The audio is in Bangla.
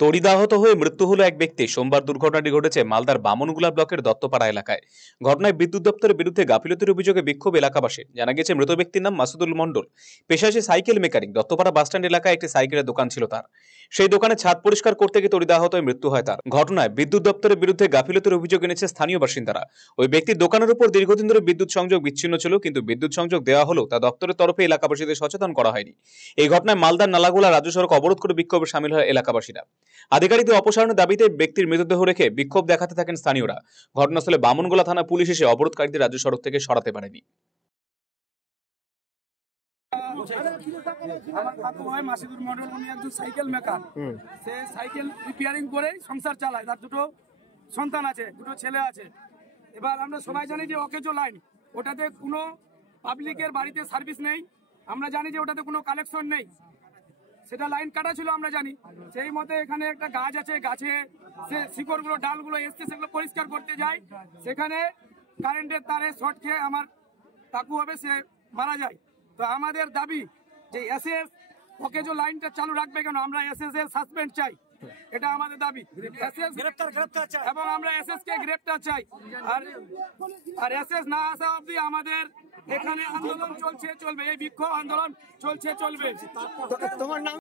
তড়িদাহত হয়ে মৃত্যু হলো এক ব্যক্তি। সোমবার দুর্ঘটনাটি ঘটেছে মালদার বামনগোলা ব্লকের দত্তপাড়া এলাকায়। ঘটনায় বিদ্যুৎ দপ্তরের বিরুদ্ধে গাফিলতির অভিযোগে বিক্ষোভ এলাকাবাসী। জানা গেছে মৃত ব্যক্তির নাম মাসুদুল মণ্ডল। পেশায় সে সাইকেল মেকানিক। দত্তপাড়া বাসস্ট্যান্ড এলাকায় একটি সাইকেলের দোকান ছিল তার। সেই দোকানে ছাদ পরিষ্কার করতে গিয়ে তড়িদাহত হয়ে মৃত্যু হয় তার। ঘটনায় বিদ্যুৎ দপ্তরের বিরুদ্ধে গাফিলতির অভিযোগ এনেছে স্থানীয় বাসিন্দারা। ওই ব্যক্তির দোকানের উপর দীর্ঘদিন ধরে বিদ্যুৎ সংযোগ বিচ্ছিন্ন ছিল, কিন্তু বিদ্যুৎ সংযোগ দেওয়া হলেও তা দপ্তরের তরফে এলাকাবাসীদের সচেতন করা হয়নি। এই ঘটনায় মালদার নালাগোলা রাজ্য সড়ক অবরোধ করে বিক্ষোভে সামিল হয় এলাকাবাসীরা। আধিকারিকদের অপসারণের দাবিতে ব্যক্তির মৃতদেহ রেখে বিক্ষোভ দেখাতে থাকেন স্থানীয়রা। ঘটনাস্থলে বামনগোলা থানা পুলিশ এসে অবরোধকারীদের রাজ্য সড়ক থেকে সরাতে পারেনি। আমার কাকু হয় মাসুদুল মণ্ডল, উনি একজন সাইকেল মেকার। সে সাইকেল রিপেয়ারিং করে সংসার চালায়। তার দুটো সন্তান আছে, দুটো ছেলে আছে। এবার আমরা সবাই জানি যে অকেজো লাইন, ওটাতে কোনো পাবলিকের বাড়িতে সার্ভিস নেই। আমরা জানি যে ওটাতে কোনো কালেকশন নেই, সেটা লাইন কাটা ছিল আমরা জানি। সেই মতে এখানে একটা গাছ আছে, গাছে সে শিকড়গুলো ডালগুলো এসছে, সেগুলো পরিষ্কার করতে যায়। সেখানে কারেন্টের তারে শর্ট খেয়ে আমার কাকু হবে, সে মারা যায়। তো আমাদের দাবি যে এসএস ওকে যে লাইনটা চালু রাখবে কেন, আমরা এসএস এর সাসপেন্ড চাই, এটা আমাদের দাবি। এসএস গ্রেফতার চাই এবং আমরা এসএস কে গ্রেফতার চাই। আর এসএস না আসা অবধি আমাদের এখানে আন্দোলন চলবে, এই বিক্ষোভ আন্দোলন চলবে। তোমার নাম?